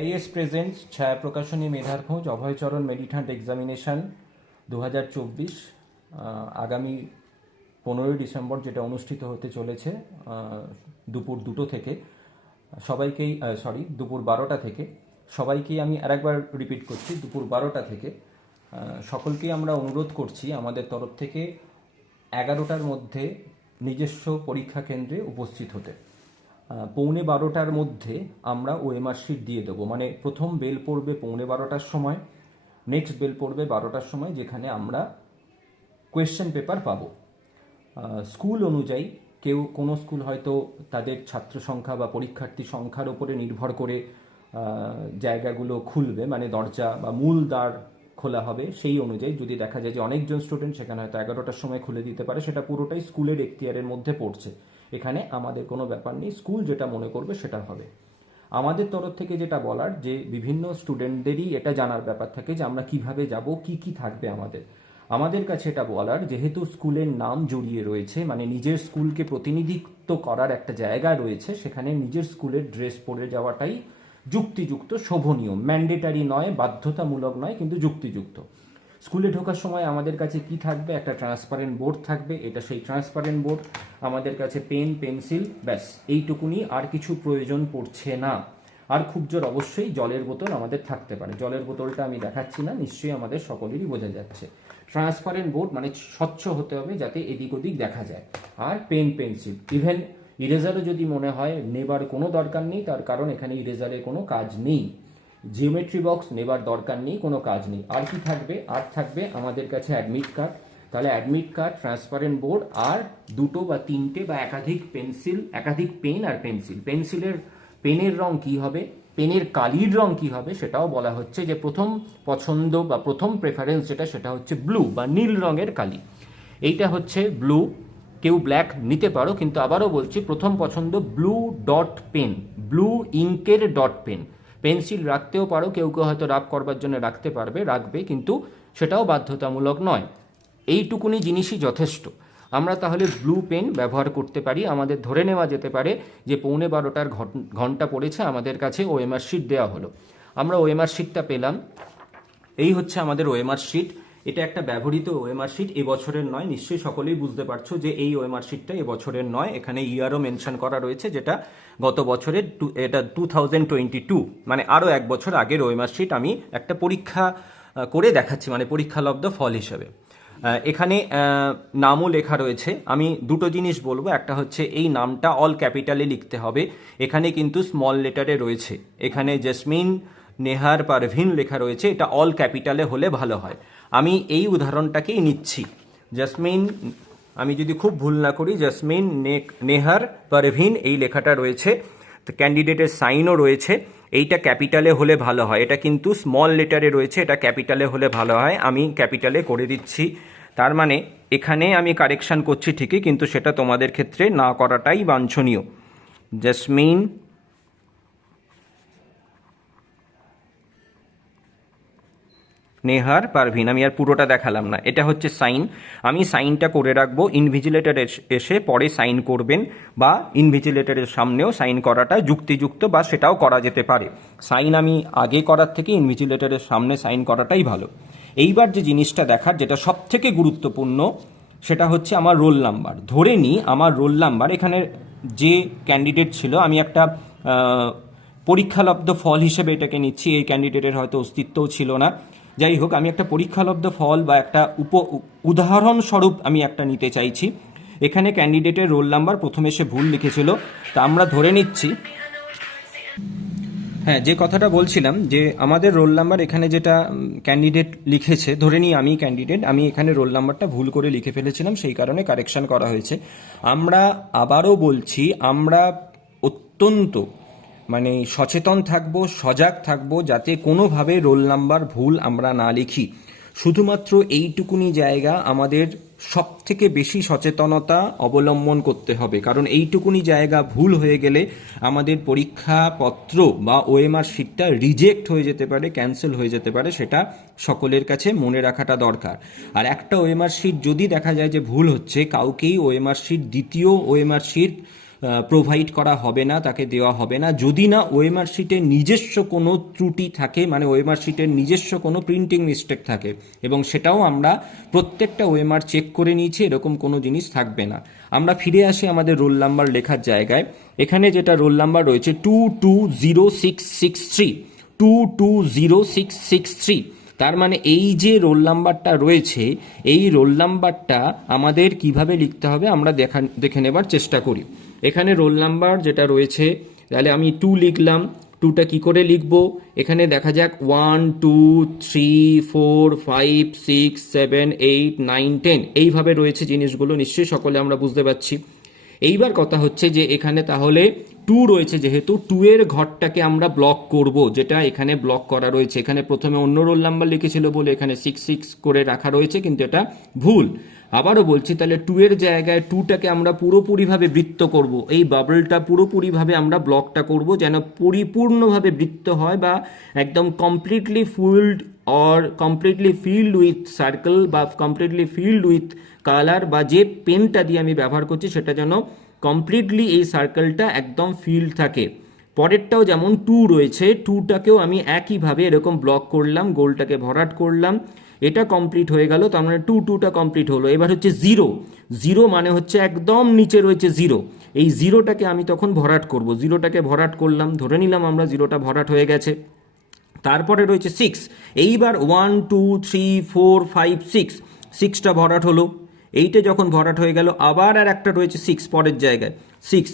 AIS presents ছায়া প্রকাশনী মেধার খোঁজ অভয়চরণ মেডিঠান্ট এক্সামিনেশন 2024 আগামী 15ই ডিসেম্বর যেটা অনুষ্ঠিত হতে চলেছে দুপুর 2টো থেকে সবাইকেই দুপুর 12টা থেকে সবাইকেই আমি আরেকবার রিপিট করছি দুপুর 12টা থেকে সকলকেই আমরা অনুরোধ করছি আমাদের তরফ থেকে 11টার মধ্যে নিজস্ব পরীক্ষা কেন্দ্রে উপস্থিত হতে। 11:45টার মধ্যে আমরা ওএমআর শিট দিয়ে দেবো, মানে প্রথম বেল পড়বে 11:45টার সময়, নেক্সট বেল পড়বে 12টার সময়, যেখানে আমরা কোয়েশ্চেন পেপার পাবো। স্কুল অনুযায়ী কোনো স্কুল হয়তো তাদের ছাত্র সংখ্যা বা পরীক্ষার্থী সংখ্যার উপরে নির্ভর করে জায়গাগুলো খুলবে, মানে দরজা বা মূল দ্বার খোলা হবে সেই অনুযায়ী। যদি দেখা যায় যে অনেকজন স্টুডেন্ট, সেখানে হয়তো 11টার সময় খুলে দিতে পারে, সেটা পুরোটাই স্কুলের এখতিয়ারের মধ্যে পড়ছে। এখানে আমাদের কোনো ব্যাপার নেই, স্কুল যেটা মনে করবে সেটা হবে। আমাদের তরফ থেকে যেটা বলার, যে বিভিন্ন স্টুডেন্টদেরই এটা জানার ব্যাপার থাকে যে আমরা কিভাবে যাব, কি কি থাকবে আমাদের কাছে এটা বলার, যেহেতু স্কুলের নাম জড়িয়ে রয়েছে, মানে নিজের স্কুলকে প্রতিনিধিত্ব করার একটা জায়গা রয়েছে, সেখানে নিজের স্কুলের ড্রেস পরে যাওয়াটাই যুক্তিযুক্ত, শোভনীয়, ম্যান্ডেটারি নয়, বাধ্যতামূলক নয়, কিন্তু যুক্তিযুক্ত। স্কুলে ঢোকার সময় আমাদের কাছে কি থাকবে? একটা ট্রান্সপারেন্ট বোর্ড থাকবে, এটা সেই ট্রান্সপারেন্ট বোর্ড। আমাদের কাছে পেন, পেন্সিল, ব্যাস এইটুকুনি, আর কিছু প্রয়োজন পড়ছে না। আর খুব জোর অবশ্যই জলের বোতল আমাদের থাকতে পারে। জলের বোতলটা আমি দেখাচ্ছি না, নিশ্চয়ই আমাদের সকলেরই বোঝা যাচ্ছে। ট্রান্সপারেন্ট বোর্ড মানে স্বচ্ছ হতে হবে, যাতে এদিক ওদিক দেখা যায়। আর পেন, পেন্সিল, ইভেন ইরেজারও যদি মনে হয় নেবার কোনো দরকার নেই, তার কারণ এখানে ইরেজারের কোনো কাজ নেই। জিওমেট্রি বক্স নেবার দরকার নেই, কোনো কাজ নেই। আর কি থাকবে? আর থাকবে আমাদের কাছে অ্যাডমিট কার্ড। তাহলে অ্যাডমিট কার্ড, ট্রান্সপারেন্ট বোর্ড, আর দুটো বা তিনটে বা একাধিক পেন্সিল, একাধিক পেন আর পেন্সিল। পেনের রং কি হবে, পেনের কালির রং কি হবে, সেটাও বলা হচ্ছে। যে প্রথম পছন্দ বা প্রথম প্রেফারেন্স সেটা হচ্ছে ব্লু বা নীল রঙের কালি। এইটা হচ্ছে ব্লু। কেউ ব্ল্যাক নিতে পারো, কিন্তু আবারও বলছি, প্রথম পছন্দ ব্লু ডট পেন, ব্লু ইঙ্কের ডট পেন। পেন্সিল রাখতেও পারো, কেউ হয়তো রাব করবার জন্য রাখবে, কিন্তু সেটাও বাধ্যতামূলক নয়। এইটুকুনি জিনিসই যথেষ্ট। আমরা তাহলে ব্লু পেন ব্যবহার করতে পারি। আমাদের ধরে নেওয়া যেতে পারে যে 11:15টার ঘন্টা পড়েছে, আমাদের কাছে ওএমআর শিট দেওয়া হলো, আমরা ওএমআর শিটটা পেলাম। এই হচ্ছে আমাদের ওএমআর শিট। এটা একটা ব্যবহৃত ওএমআর শিট, এবছরের নয়। নিশ্চয়ই সকলেই বুঝতে পারছো যে এই ওএমআর শিটটা এবছরের নয়। এখানে ইয়ারও মেনশন করা রয়েছে, যেটা গত বছরের, এটা 2022, মানে আরও এক বছর আগের ওএমআর শিট। আমি একটা পরীক্ষা করে দেখাচ্ছি, মানে পরীক্ষালব্ধ ফল হিসেবে। এখানে নামও লেখা রয়েছে। আমি দুটো জিনিস বলবো, একটা হচ্ছে এই নামটা অল ক্যাপিটালে লিখতে হবে। এখানে কিন্তু স্মল লেটারে রয়েছে, এখানে জেসমিন নেহার পারভিন লেখা রয়েছে, এটা অল ক্যাপিটালে হলে ভালো হয়। আমি এই উদাহরণটাকেই নিচ্ছি, জেসমিন, আমি যদি খুব ভুল না করি, জেসমিন নেহার পারভিন এই লেখাটা রয়েছে, তো ক্যান্ডিডেটের সাইনও রয়েছে। এইটা ক্যাপিটালে হলে ভালো হয়, এটা কিন্তু স্মল লেটারে রয়েছে, এটা ক্যাপিটালে হলে ভালো হয়। আমি ক্যাপিটালে করে দিচ্ছি। তার মানে এখানে আমি কারেকশান করছি ঠিকই, কিন্তু সেটা তোমাদের ক্ষেত্রে না করাটাই বাঞ্ছনীয়। জেসমিন নেহার পারভিন, আমি আর পুরোটা দেখালাম না। এটা হচ্ছে সাইন, আমি সাইনটা করে রাখবো। ইনভিজিলেটর এসে পরে সাইন করবেন, বা ইনভিজিলেটরের সামনেও সাইন করাটা যুক্তিযুক্ত, বা সেটাও করা যেতে পারে। সাইন আমি আগে করার থেকে ইনভিজিলেটরের সামনে সাইন করাটাই ভালো। এইবার যে জিনিসটা দেখার, যেটা সব থেকে গুরুত্বপূর্ণ, সেটা হচ্ছে আমার রোল নাম্বার। ধরে নিই আমার রোল নাম্বার, এখানে যে ক্যান্ডিডেট ছিল, আমি একটা পরীক্ষালব্ধ ফল হিসেবে এটাকে নিচ্ছি, এই ক্যান্ডিডেটের হয়তো অস্তিত্বও ছিল না। যাই হোক, আমি একটা পরীক্ষালব্ধ ফল বা একটা উদাহরণস্বরূপ আমি একটা নিতে চাইছি। এখানে ক্যান্ডিডেটের রোল নাম্বার প্রথমে সে ভুল লিখেছিল, তা আমরা ধরে নিচ্ছি। হ্যাঁ, যে কথাটা বলছিলাম, যে আমাদের রোল নাম্বার এখানে যেটা ক্যান্ডিডেট লিখেছে, ধরে নিই আমি ক্যান্ডিডেট, আমি এখানে রোল নাম্বারটা ভুল করে লিখে ফেলেছিলাম, সেই কারণে কারেকশন করা হয়েছে। আমরা আবারও বলছি, আমরা অত্যন্ত মানে সচেতন থাকবো, সজাগ থাকবো, যাতে কোনোভাবে রোল নাম্বার ভুল আমরা না লিখি। শুধুমাত্র এইটুকুনি জায়গা আমাদের সব থেকে বেশি সচেতনতা অবলম্বন করতে হবে, কারণ এইটুকুনি জায়গা ভুল হয়ে গেলে আমাদের পরীক্ষাপত্র বা ওএমআর শিটটা রিজেক্ট হয়ে যেতে পারে, ক্যান্সেল হয়ে যেতে পারে। সেটা সকলের কাছে মনে রাখাটা দরকার। আর একটা ওএমআর শিট যদি দেখা যায় যে ভুল হচ্ছে, কাউকেই ওএমআর শিট, দ্বিতীয় ওএমআর শিট প্রোভাইড করা হবে না, তাকে দেওয়া হবে না, যদি না ওএমআর শিটের নিজস্ব কোনো ত্রুটি থাকে, মানে ওএমআর শিটের নিজস্ব কোনো প্রিন্টিং মিস্টেক থাকে, এবং সেটাও আমরা প্রত্যেকটা ওএমআর চেক করে নিয়েছি, এরকম কোনো জিনিস থাকবে না। আমরা ফিরে আসি আমাদের রোল নাম্বার লেখার জায়গায়। এখানে যেটা রোল নাম্বার রয়েছে 220663, 220663, তার মানে এই যে রোল নাম্বারটা রয়েছে, এই রোল নাম্বারটা আমাদের কিভাবে লিখতে হবে আমরা দেখে নেবার চেষ্টা করি। এখানে রোল নাম্বার যেটা রয়েছে, তাহলে আমি 2 লিখলাম। 2টা কি করে লিখবো, এখানে দেখা যাক 1 2 3 4 5 6 7 8 9 10 এইভাবে রয়েছে জিনিসগুলো, নিশ্চয়ই সকলে আমরা বুঝতে পারছি। এইবার কথা হচ্ছে যে এখানে তাহলে 2 রয়েছে, যেহেতু 2 এর ঘরটাকে আমরা ব্লক করব, যেটা এখানে ব্লক করা রয়েছে। এখানে প্রথমে অন্য রোল নাম্বার লিখেছিল বলে এখানে 6 করে রাখা রয়েছে, কিন্তু এটা ভুল। আবারও বলছি, তাহলে 2 এর জায়গায় 2টাকে আমরা পুরোপুরিভাবে বৃত্ত করব, এই বাবলটা পুরোপুরিভাবে আমরা ব্লকটা করব, যেন পরিপূর্ণভাবে বৃত্ত হয়, বা একদম completely fooled or completely filled with circle, বা কমপ্লিটলি ফিল্ড উইথ কালার, বা যে পেনটা দিয়ে আমি ব্যবহার করছি সেটা যেন কমপ্লিটলি এই সার্কেলটা একদম ফিল্ড থাকে। পরেরটাও যেমন 2 রয়েছে, 2টাকেও আমি একইভাবে এরকম ব্লক করলাম, গোলটাকে ভরাট করলাম, এটা কমপ্লিট হয়ে গেল, তার মানে 2টা কমপ্লিট হলো। এবার হচ্ছে 0 মানে হচ্ছে একদম নিচে রয়েছে 0, এই 0টাকে আমি তখন ভরাট করব। 0টাকে ভরাট করলাম, ধরে নিলাম আমরা 0টা ভরাট হয়ে গেছে। তারপরে রয়েছে 6, এইবার 1 2 3 4 5 6টা ভরাট হলো। এইটা যখন ভরাট হয়ে গেল, আবার আর একটা রয়েছে 6 পরের জায়গায়, 6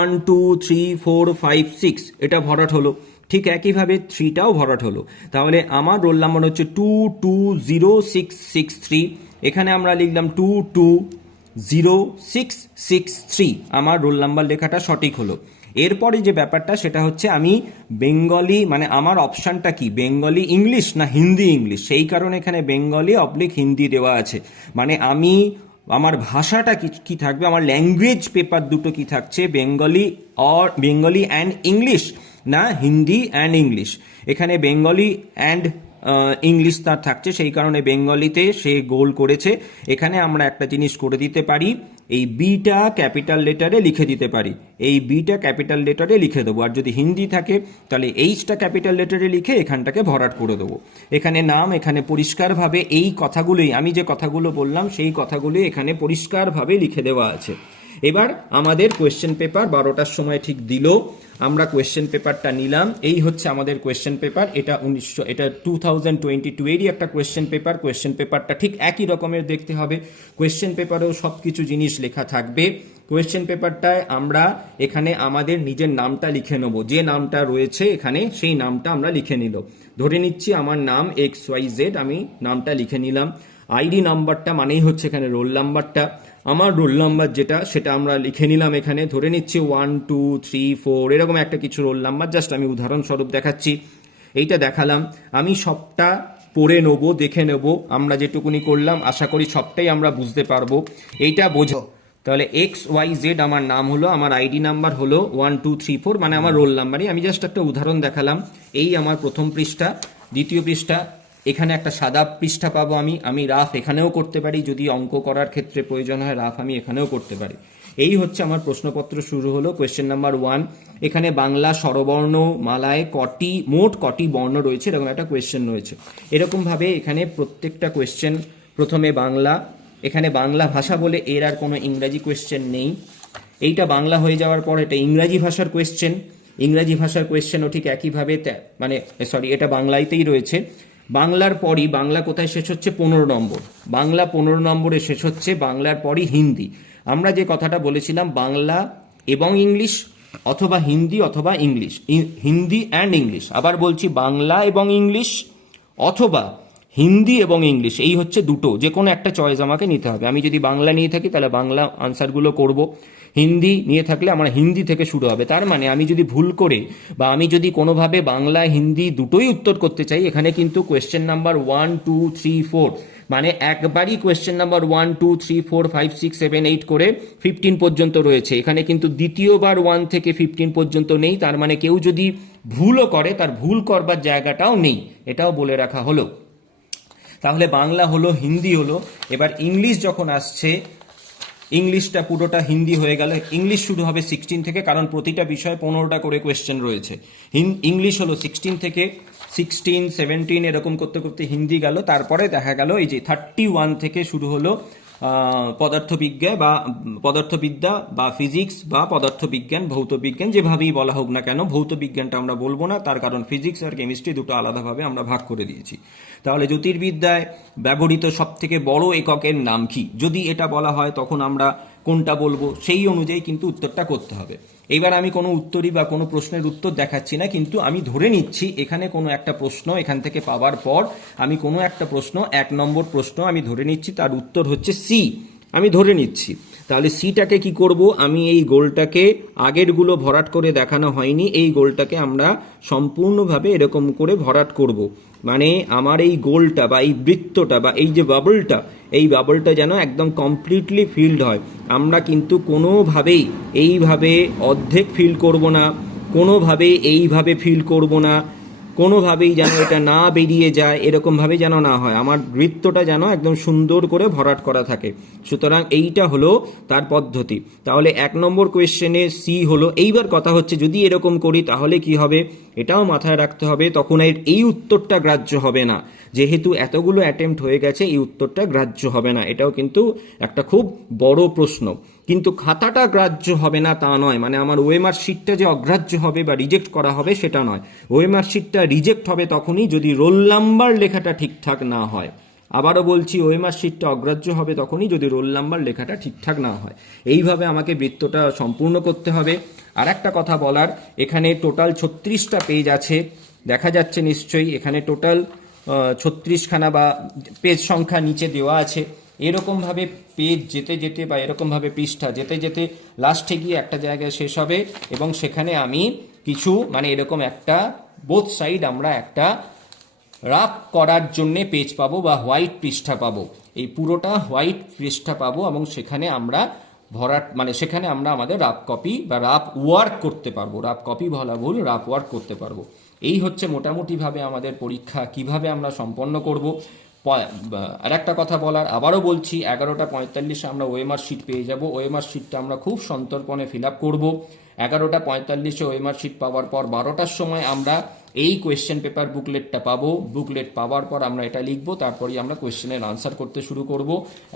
1 2 3 4 5 6 এটা ভরাট হলো। ঠিক একইভাবে 3টাও ভরাট হলো। তাহলে আমার রোল নাম্বার হচ্ছে 220663, এখানে আমরা লিখলাম 220663, আমার রোল নাম্বার লেখাটা সঠিক হলো। এরপরে যে ব্যাপারটা সেটা হচ্ছে আমি বেঙ্গলি, মানে আমার অপশানটা কি, বেঙ্গলি ইংলিশ না হিন্দি ইংলিশ, সেই কারণে এখানে বেঙ্গলি অবলিক হিন্দি দেওয়া আছে। মানে আমি আমার ভাষাটা কি থাকবে, আমার ল্যাঙ্গুয়েজ পেপার দুটো কি থাকছে, বেঙ্গলি অ্যান্ড ইংলিশ, না হিন্দি অ্যান্ড ইংলিশ। এখানে বেঙ্গলি অ্যান্ড ইংলিশ তার থাকছে, সেই কারণে বেঙ্গলিতে সে গোল করেছে। এখানে আমরা একটা জিনিস করে দিতে পারি, এই বিটা ক্যাপিটাল লেটারে লিখে দিতে পারি, এই বিটা ক্যাপিটাল লেটারে লিখে দেবো। আর যদি হিন্দি থাকে তাহলে এইচটা ক্যাপিটাল লেটারে লিখে এখানটাকে ভরাট করে দেবো। এখানে নাম, এখানে পরিষ্কারভাবে এই কথাগুলোই, আমি যে কথাগুলো বললাম সেই কথাগুলোই এখানে পরিষ্কারভাবে লিখে দেওয়া আছে। এবার আমাদের কোয়েশ্চেন পেপার 12টার সময় ঠিক দিল, আমরা কোয়েশ্চেন পেপারটা নিলাম। এই হচ্ছে আমাদের কোয়েশ্চেন পেপার, এটা 2022-এরই একটা কোয়েশ্চেন পেপার। কোয়েশ্চেন পেপারটা ঠিক একই রকমের দেখতে হবে, কোয়েশ্চেন পেপারেও সব কিছু জিনিস লেখা থাকবে। কোয়েশ্চেন পেপারটায় আমরা এখানে আমাদের নিজের নামটা লিখে নেব, যে নামটা রয়েছে এখানে সেই নামটা আমরা লিখে নিল। ধরে নিচ্ছি আমার নাম XYZ, আমি নামটা লিখে নিলাম। আইডি নাম্বারটা মানেই হচ্ছে এখানে রোল নাম্বারটা, আমার রোল নাম্বার যেটা সেটা আমরা লিখে নিলাম এখানে। ধরে নিচ্ছি 1 2 3 4 এরকম একটা কিছু রোল নাম্বার, জাস্ট আমি উদাহরণস্বরূপ দেখাচ্ছি। এইটা দেখালাম, আমি সবটা পড়ে নেব, দেখে নেব। আমরা যেটুকুনি করলাম আশা করি সবটাই আমরা বুঝতে পারবো। এইটা বোঝো, তাহলে XYZ আমার নাম হলো, আমার আইডি নাম্বার হলো 1 2 3 4, মানে আমার রোল নাম্বারই। আমি জাস্ট একটা উদাহরণ দেখালাম। এই আমার প্রথম পৃষ্ঠা। দ্বিতীয় পৃষ্ঠা, এখানে একটা সাদা পৃষ্ঠা পাবো আমি রাফ এখানেও করতে পারি, যদি অঙ্ক করার ক্ষেত্রে প্রয়োজন হয় রাফ আমি এখানেও করতে পারি। এই হচ্ছে আমার প্রশ্নপত্র শুরু হলো। কোয়েশ্চেন নাম্বার 1, এখানে বাংলা স্বরবর্ণ মালায় মোট কটি বর্ণ রয়েছে, এরকম একটা কোয়েশ্চেন রয়েছে। এরকমভাবে এখানে প্রত্যেকটা কোয়েশ্চেন, প্রথমে বাংলা, এখানে বাংলা ভাষা বলে এর আর কোনো ইংরাজি কোয়েশ্চেন নেই। এইটা বাংলা হয়ে যাওয়ার পর এটা ইংরাজি ভাষার কোয়েশ্চেন, ইংরাজি ভাষার কোয়েশ্চেনও ঠিক একইভাবে, মানে এটা বাংলাতেই রয়েছে। বাংলার পরই, বাংলা কোথায় শেষ হচ্ছে, 15 নম্বর, বাংলা 15 নম্বরে শেষ হচ্ছে, বাংলার পরই হিন্দি। আমরা যে কথাটা বলেছিলাম বাংলা এবং ইংলিশ, অথবা হিন্দি অথবা ইংলিশ, হিন্দি অ্যান্ড ইংলিশ, আবার বলছি বাংলা এবং ইংলিশ অথবা হিন্দি এবং ইংলিশ, এই হচ্ছে দুটো, যে কোনো একটা চয়েস আমাকে নিতে হবে। আমি যদি বাংলা নিয়ে থাকি তাহলে বাংলা আনসারগুলো করব, হিন্দি নিয়ে থাকলে আমার হিন্দি থেকে শুরু হবে। তার মানে আমি যদি ভুল করে বা আমি যদি কোনোভাবে বাংলা হিন্দি দুটোই উত্তর করতে চাই, এখানে কিন্তু কোয়েশ্চেন নাম্বার 1 2 3 4, মানে একবারই কোয়েশ্চেন নাম্বার 1 2 3 4 5 6 7 8 করে 15 পর্যন্ত রয়েছে। এখানে কিন্তু দ্বিতীয়বার 1 থেকে 15 পর্যন্ত নেই, তার মানে কেউ যদি ভুলও করে তার ভুল করবার জায়গাটাও নেই, এটাও বলে রাখা হলো। তাহলে বাংলা হলো, হিন্দি হলো। এবার ইংলিশ যখন আসছে, ইংলিশটা পুরোটা হিন্দি হয়ে গেল। ইংলিশ শুরু হবে 16 থেকে, কারণ প্রতিটা বিষয়ে 15টা করে কোয়েশ্চেন রয়েছে। ইংলিশ হলো 16 থেকে, 16, 17 এরকম করতে করতে হিন্দি গেল। তারপরে দেখা গেল এই যে 31 থেকে শুরু হলো পদার্থবিদ্যা বা ফিজিক্স বা পদার্থবিজ্ঞান, ভৌতবিজ্ঞান, যেভাবেই বলা হোক না কেন। ভৌতবিজ্ঞানটা আমরা বলবো না, তার কারণ ফিজিক্স আর কেমিস্ট্রি দুটো আলাদাভাবে আমরা ভাগ করে দিয়েছি। তাহলে জ্যোতির্বিদ্যায় ব্যবহৃত সব থেকে বড় এককের নাম কি, যদি এটা বলা হয় তখন আমরা কোনটা বলবো, সেই অনুযায়ী কিন্তু উত্তরটা করতে হবে। এবার আমি কোনো উত্তরই বা কোনো প্রশ্নের উত্তর দেখাচ্ছি না, কিন্তু আমি ধরে নিচ্ছি এখানে কোনো একটা প্রশ্ন এখান থেকে পাওয়ার পর আমি কোনো একটা প্রশ্ন, 1 নম্বর প্রশ্ন আমি ধরে নিচ্ছি তার উত্তর হচ্ছে সি, আমি ধরে নিচ্ছি। তাহলে সিটাকে কি করব, আমি এই গোলটাকে, আগেরগুলো ভরাট করে দেখানো হয়নি, এই গোলটাকে আমরা সম্পূর্ণভাবে এরকম করে ভরাট করব। মানে আমার এই গোলটা বা এই বৃত্তটা বা এই যে বাবলটা, এই বাবলটা যেন একদম কমপ্লিটলি ফিল্ড হয়। আমরা কিন্তু কোনোভাবেই এইভাবে অর্ধেক ফিল করব না, কোনোভাবেই এইভাবে ফিল করব না, কোনোভাবেই যেন এটা না বেরিয়ে যায়, এরকমভাবে যেন না হয়। আমার বৃত্তটা যেন একদম সুন্দর করে ভরাট করা থাকে। সুতরাং এইটা হলো তার পদ্ধতি। তাহলে 1 নম্বর কোয়েশ্চেনে সি হলো। এইবার কথা হচ্ছে যদি এরকম করি তাহলে কি হবে, এটাও মাথায় রাখতে হবে। তখন এই উত্তরটা গ্রাহ্য হবে না, যেহেতু এতগুলো অ্যাটেম্প্ট হয়ে গেছে, এই উত্তরটা গ্রাহ্য হবে না। এটাও কিন্তু একটা খুব বড় প্রশ্ন। কিন্তু খাতাটা গ্রাহ্য হবে না তা নয়, মানে আমার ওএমআর শিটটা যে অগ্রাহ্য হবে বা রিজেক্ট করা হবে সেটা নয়। ওএমআর শিটটা রিজেক্ট হবে তখনই যদি রোল নাম্বার লেখাটা ঠিকঠাক না হয়। আবারও বলছি, ওএমআর শিটটা অগ্রাহ্য হবে তখনই যদি রোল নাম্বার লেখাটা ঠিকঠাক না হয়। এইভাবে আমাকে বৃত্তটা সম্পূর্ণ করতে হবে। আর একটা কথা বলার, এখানে টোটাল 36টা পেজ আছে, দেখা যাচ্ছে নিশ্চয়ই। এখানে টোটাল 36খানা বা পেজ সংখ্যা নিচে দেওয়া আছে। এরকমভাবে পেজ যেতে যেতে বা এরকমভাবে পৃষ্ঠা যেতে যেতে লাস্টে গিয়ে একটা জায়গায় শেষ হবে, এবং সেখানে আমি কিছু মানে এরকম একটা বোথ সাইড আমরা একটা রাফ করার জন্যে পেজ পাবো বা হোয়াইট পৃষ্ঠা পাবো। এই পুরোটা হোয়াইট পৃষ্ঠা পাবো, এবং সেখানে আমরা ভরাট মানে সেখানে আমরা আমাদের রাফ কপি বা রাফ ওয়ার্ক করতে পারবো। রাফ কপি বলা ভুল, রাফ ওয়ার্ক করতে পারবো। এই হচ্ছে মোটামুটিভাবে আমাদের পরীক্ষা কিভাবে আমরা সম্পন্ন করব। আর একটা কথা বলার, আবারও বলছি, 11টা 45-এ আমরা ওএমআর শিট পেয়ে যাব। ওএমআর শিটটা আমরা খুব সন্তর্পণে ফিল আপ করবো। 11টা 45-এ ওএমআর শিট পাওয়ার পর 12টার সময় আমরা এই কোয়েশ্চেন পেপার বুকলেটটা পাবো। বুকলেট পাওয়ার পর আমরা এটা লিখবো, তারপরেই আমরা কোয়েশ্চেনের আনসার করতে শুরু করব।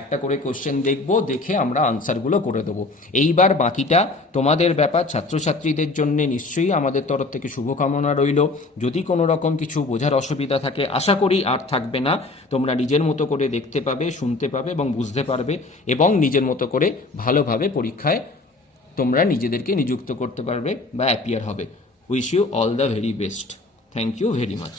একটা করে কোয়েশ্চেন দেখবো, দেখে আমরা আনসারগুলো করে দেবো। এইবার বাকিটা তোমাদের ব্যাপার। ছাত্রছাত্রীদের জন্য নিশ্চয়ই আমাদের তরফ থেকে শুভকামনা রইল। যদি কোনো রকম কিছু বোঝার অসুবিধা থাকে, আশা করি আর থাকবে না। তোমরা নিজের মতো করে দেখতে পাবে, শুনতে পাবে এবং বুঝতে পারবে, এবং নিজের মতো করে ভালোভাবে পরীক্ষায় তোমরা নিজেদেরকে নিযুক্ত করতে পারবে বা অ্যাপিয়ার হবে। Wish you all the very best. Thank you very much.